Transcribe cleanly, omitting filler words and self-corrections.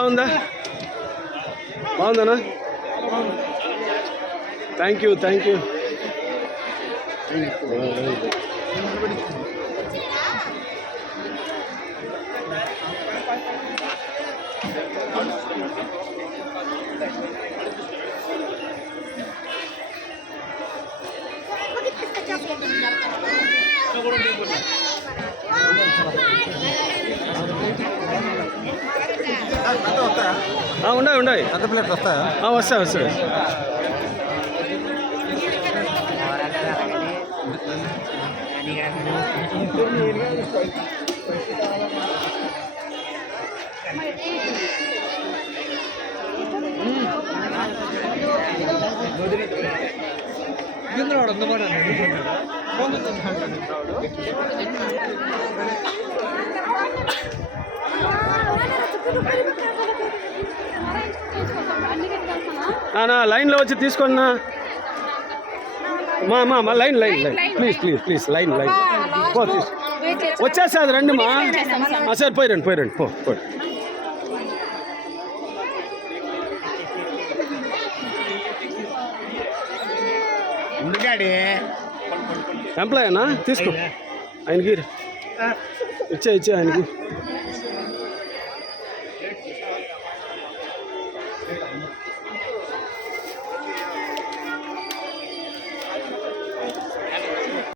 బాగుందా? బాగుందనా? Thank you. ఉన్నాయి. పెద్ద ప్లేట్లు వస్తాయా? వస్తాయి. లైన్లో వచ్చి తీసుకోండి మా లైన్ ప్లీజ్ లైన్ వచ్చేసాది రండి మా. సరే పోయిరండి పో. ఎంప్లాయ్ అన్నా తీసుకో, ఆయనకి ఇచ్చే ఆయనకి.